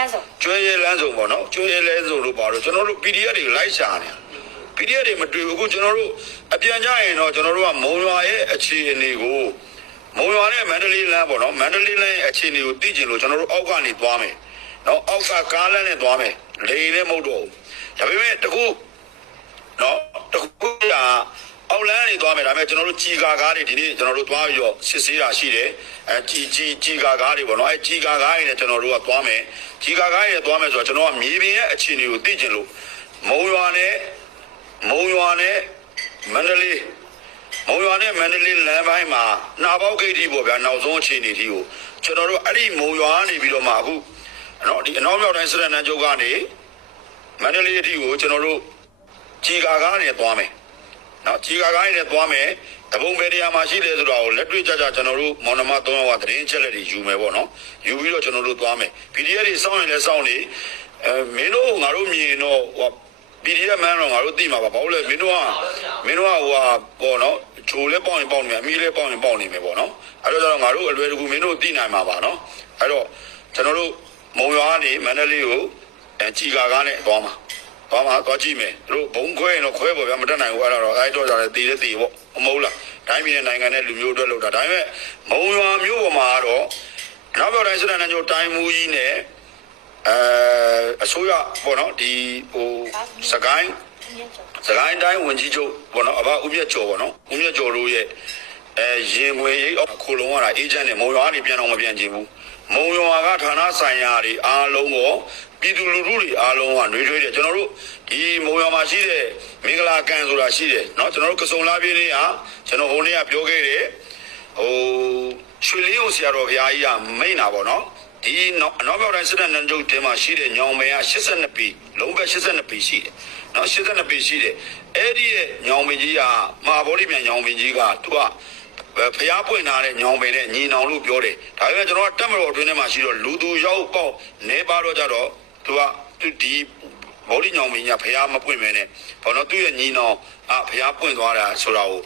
န်းစုံကျွဲရဲလမ်းစုံပေါ့နော်ကျွဲရဲလမ်းစုံလို့ပါတော့ကျွန်တော်တို့ PDF တွေလိုက်ရှာနေ PDF တွေမတွေ့ဘူးအခုကျွန်တော်တို့အပြန်ကြရင်တော့ကျွန်တော်တို့ကမုံရွာရဲ့အခြေအနေကိုမုံရွာနဲ့မန္တလေးလမ်းပေါ့နော်မန္တလေးလမ်းရဲ့အခြေအနေကိုသိကျင်လို့ကျွန်တော်တို့အောက်ကနေသွားမယ်နော်အောက်ကကားလမ်းနဲ့သွားမယ်လေနဲ့မဟုတ်တော့ဘူးဒါပေမဲ့တခုနော်တခုက အောက်လမ်းနေသွားမယ်ဒါပေမဲ့ကျွန်တော်တို့ကြီးကာကားတွေဒီနေ့ကျွန်တော်တို့သွားပြီးတော့စစ်ဆေးတာရှိတယ်အဲကြီးကြီးကြီးကာကားတွေပေါ့နော်အဲကြီးကာကားတွေနဲ့ကျွန်တော်တို့ကသွားမယ်ကြီးကာကားတွေနဲ့သွားမယ်ဆိုတော့ကျွန်တော်ကမြေပြင်ရဲ့အခြေအနေကိုသိကျင်လို့မုံရွာနဲ့မုံရွာနဲ့မန္တလေးမုံရွာနဲ့မန္တလေးလမ်းပိုင်းမှာနှာပေါက်ဂိတ်ကြီးပေါ့ဗျာနောက်ဆုံးအခြေအနေကြီးကိုကျွန်တော်တို့အဲ့ဒီမုံရွာကနေပြီးတော့မှအခုနော်ဒီအနောက်မြောက်တိုင်းစရနန်းကျုပ်ကနေမန္တလေးအထိကိုကျွန်တော်တို့ကြီးကာကားနဲ့သွားမယ် နော်ကြီးကာကားနဲ့သွားမယ်တပုံပဲတရားမှာရှိတယ်ဆိုတော့လက်တွေ့ကြကြကျွန်တော်တို့မောင်နှမ၃ယောက်ကသတင်းချက်လက်တွေယူမယ်ပေါ့နော်ယူပြီးတော့ကျွန်တော်တို့သွားမယ် PDF တွေစောင့်ရင်လည်းစောင့်နေအဲမင်းတို့ငါတို့မြင်တော့ဟို PDF မန်းတော့ငါတို့သိမှာပါဘာလို့လဲမင်းတို့ကမင်းတို့ကဟိုဟာပေါ့နော်ချိုလဲပေါက်ရင်ပေါက်နေမယ်အမီးလဲပေါက်ရင်ပေါက်နေမယ်ပေါ့နော်အဲ့တော့ကျတော့ငါတို့အလွယ်တကူမင်းတို့သိနိုင်မှာပါနော်အဲ့တော့ကျွန်တော်တို့မုံရွာကနေမန္တလေးကိုအဲကြည်ကာကားနဲ့သွားမှာ သွားမှာသွားကြည့်မယ်တို့ဘုံခွဲရင်တော့ခွဲပေါ့ဗျာမတက်နိုင်ဘူးအဲ့ဒါတော့အဲ့တော့ကြတယ်တည်လဲတည်ပေါ့မဟုတ်လားတိုင်းပြည်နဲ့နိုင်ငံနဲ့လူမျိုးအတွက်လုပ်တာဒါပေမဲ့မုံရွာမျိုးပေါ်မှာကတော့နောက်ပြောက်တိုင်းစရနန်းကျိုးတိုင်းမူကြီးနဲ့အဲအစိုးရပေါ့နော်ဒီဟိုစကိုင်းမြင့်ကျော်စကိုင်းတိုင်းဝန်ကြီးချုပ်ပေါ့နော်အဘဦးမြတ်ကျော်ပေါ့နော်ဦးမြတ်ကျော်တို့ရဲ့အဲရင်ဝင်ရေးအခုလုံးရတာအေဂျင့်နဲ့မုံရွာကနေပြန်တော့မပြန်ချင်ဘူးမုံရွာကဌာနဆိုင်ရာတွေအားလုံးကို ပြည်သူလူထုတွေအားလုံးကနှွေးထွေးတယ်ကျွန်တော်တို့ဒီမုံရွာမှာရှိတဲ့မင်္ဂလာကန်ဆိုတာရှိတယ်เนาะကျွန်တော်တို့ကစုံလာပြင်းလေးဟာကျွန်တော်ဟိုနေ့ကပြောခဲ့တယ် ဟိုရွှေလေးုံဆရာတော်ဘုရားကြီးကမိန်တာပေါ့နော်ဒီနော်အနောက်ဘက်တိုင်းစစ်တပ်နန်းကျုပ်တင်မှာရှိတဲ့ညောင်မင်းက82ปีလုံးဘက်82ปีရှိတယ်နော်82ปีရှိတယ်အဲ့ဒီရဲ့ညောင်မင်းကြီးကမဟာဗောဓိမြန်ညောင်မင်းကြီးကသူကဖျားပွင့်ထားတဲ့ညောင်ပင်နဲ့ညီနောင်လို့ပြောတယ်ဒါပေမဲ့ကျွန်တော်ကတက်မတော်အတွင်းထဲမှာရှိတော့လူသူရောက်ပေါက်နေပါတော့ကြတော့ သူကသူဒီဗောဓိညောင်မင်းကြီးကဖျားမပွင့်မဲနဲ့ဘောနော်သူ့ရဲ့ညီနောင်အဖျားပွင့်သွားတာဆိုတာကို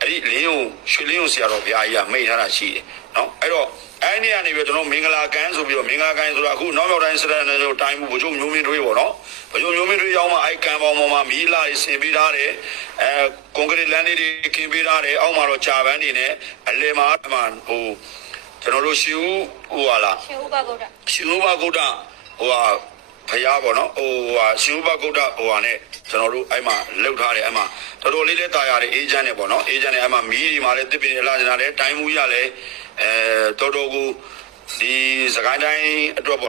အဲ့ဒီလင်းုံရွှေလင်းုံဆရာတော်ဘုရားကြီးကမိတ်ထားတာရှိတယ်နော်အဲ့တော့အဲ့ဒီကနေပြီးတော့ကျွန်တော်မင်္ဂလာကန်ဆိုပြီးတော့မင်္ဂလာကန်ဆိုတာအခုနောက်မြောက်တိုင်းစရတဲ့တို့တိုင်းမှုဘုချုပ်မျိုးမင်းထွေးပေါ့နော်ဘုချုပ်မျိုးမင်းထွေးရောက်မှအဲ့ကန်ပေါင်းပေါ်မှာမီးလာတွေဆင်ပေးထားတယ်အဲကွန်ကရစ်လမ်းတွေခင်းပေးထားတယ်အောက်မှာတော့ဂျာပန်တွေနဲ့အလယ်မှာအမှဟိုကျွန်တော်တို့ရှီဦးဟိုဟာလားရှင်ဥပဂုတ်တရှင်ဥပဂုတ်တ ဟိုဟာဖရားပေါ့နော်ဟိုဟာရှင်ဥပဂုတ်တဟိုဟာနဲ့ကျွန်တော်တို့အဲ့မှာလှုပ်ထားတယ်အဲ့မှာတော်တော်လေးလေးတာရတယ်အေဂျင့်နဲ့ပေါ့နော်အေဂျင့်နဲ့အဲ့မှာမီးဒီမှာလည်းတစ်ပင်လာနေတာလည်းတိုင်းမှုရလည်းအဲတော်တော်ကိုဒီစကိုင်းတိုင်းအတွက်ပေါ့